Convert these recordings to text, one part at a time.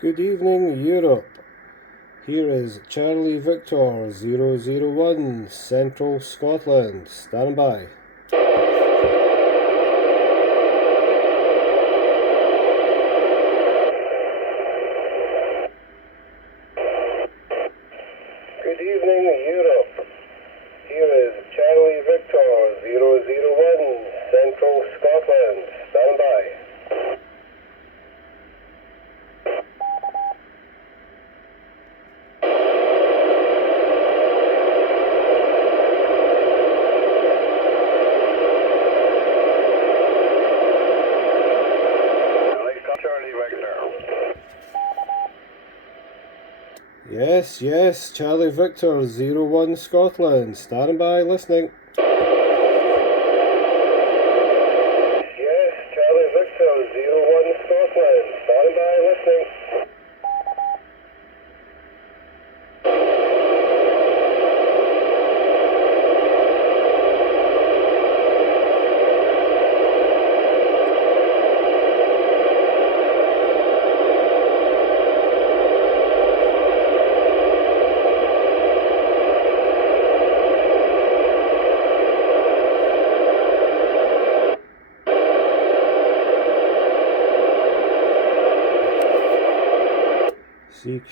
Good evening, Europe. Here is Charlie Victor 001, Central Scotland. Stand by. Good evening, Europe. Here is Charlie Victor 001, Central Scotland. Stand by. Yes, Charlie Victor 01 Scotland. Stand by, listening. Yes, Charlie Victor 01 Scotland. Stand by, listening.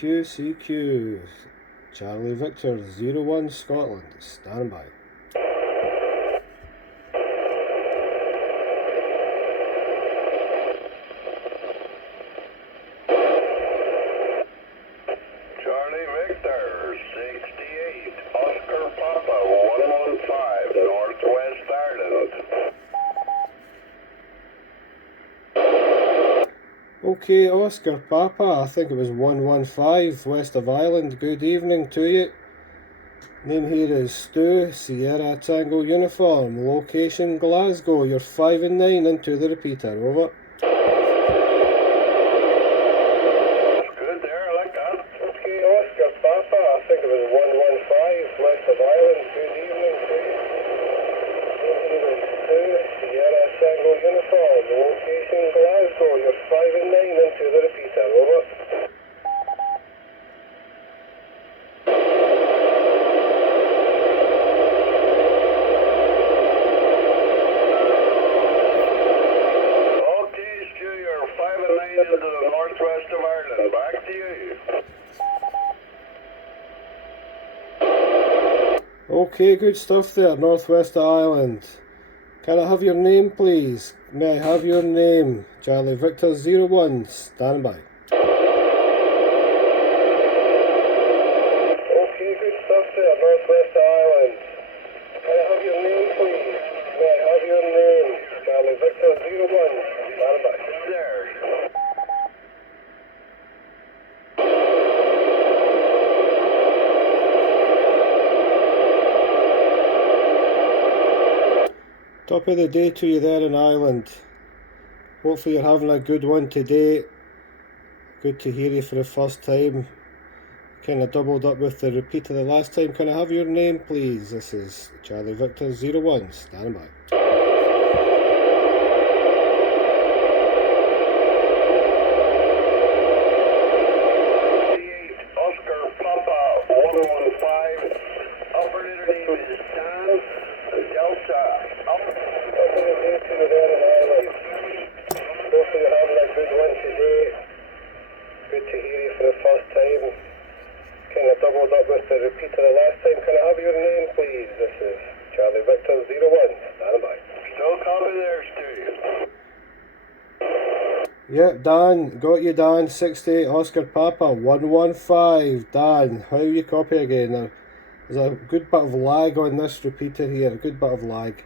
CQ, Charlie Victor 01 Scotland, stand by. Charlie Victor 68, Oscar Papa 115, Northwest Ireland. Okay, Oscar Papa, I think it was 115, west of Ireland. Good evening to you. Name here is Stu, Sierra Tango Uniform. Location Glasgow. You're 5 and 9 into the repeater. Over. Good there, I like that. Okay, Oscar Papa, I think it was 115, west of Ireland. Good evening to you. Name here is Stu, Sierra Tango Uniform. Location Glasgow. You're 5 and 9 into the repeater. Over. Okay, Stu, you're 5 and 9 into the northwest of Ireland. Back to you. Okay, good stuff there, northwest of Ireland. Can I have your name, please? May I have your name? Charlie Victor 01, stand by. Okay, good stuff there, northwest of Ireland. Can I have your name, please? May I have your name? Charlie Victor 01, stand by. There. Top of the day to you there in Ireland. Hopefully you're having a good one today. Good to hear you for the first time. Kind of doubled up with the repeat of the last time. Can I have your name, please? This is Charlie Victor 01. Stand by. Oscar Papa 115. Operator name is Dan Delta. Top of the day to you there in Ireland. Hopefully you're having a good one today. Good to hear you for the first time. Kind of doubled up with the repeat of the last time. Can I have your name, please? This is Charlie Victor 01. Stand by. Still copy there, Stu. Yep, Dan. Got you, Dan. 68 Oscar Papa 115. Dan, how you copy again? There's a good bit of lag on this repeater here. A good bit of lag.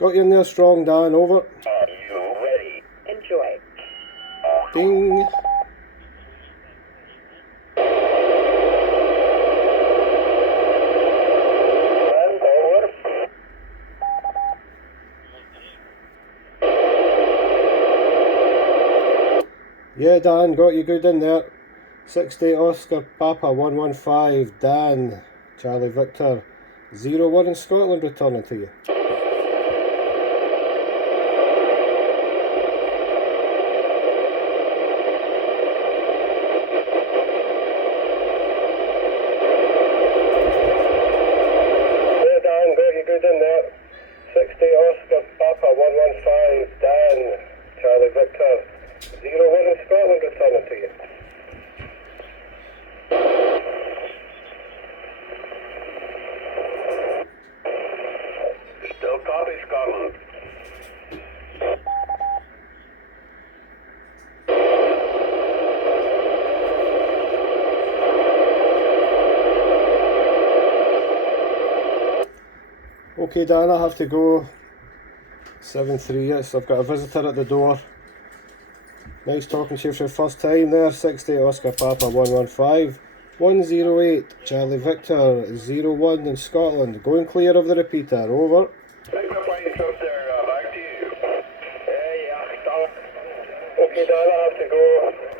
Got you in there strong, Dan. Over. Are you ready? Enjoy. Ding. And over. Yeah, Dan, got you good in there. 68 Oscar Papa 115. Dan, Charlie Victor 01 in Scotland returning to you. Okay, Dan, I have to go. 7-3, yes, I've got a visitor at the door. Nice talking to you for the first time there. 60 Oscar Papa 115. 108 Charlie Victor 01 in Scotland. Going clear of the repeater. Over. Thanks for playing up there. Back to you. Yeah, okay, Dan, I have to go.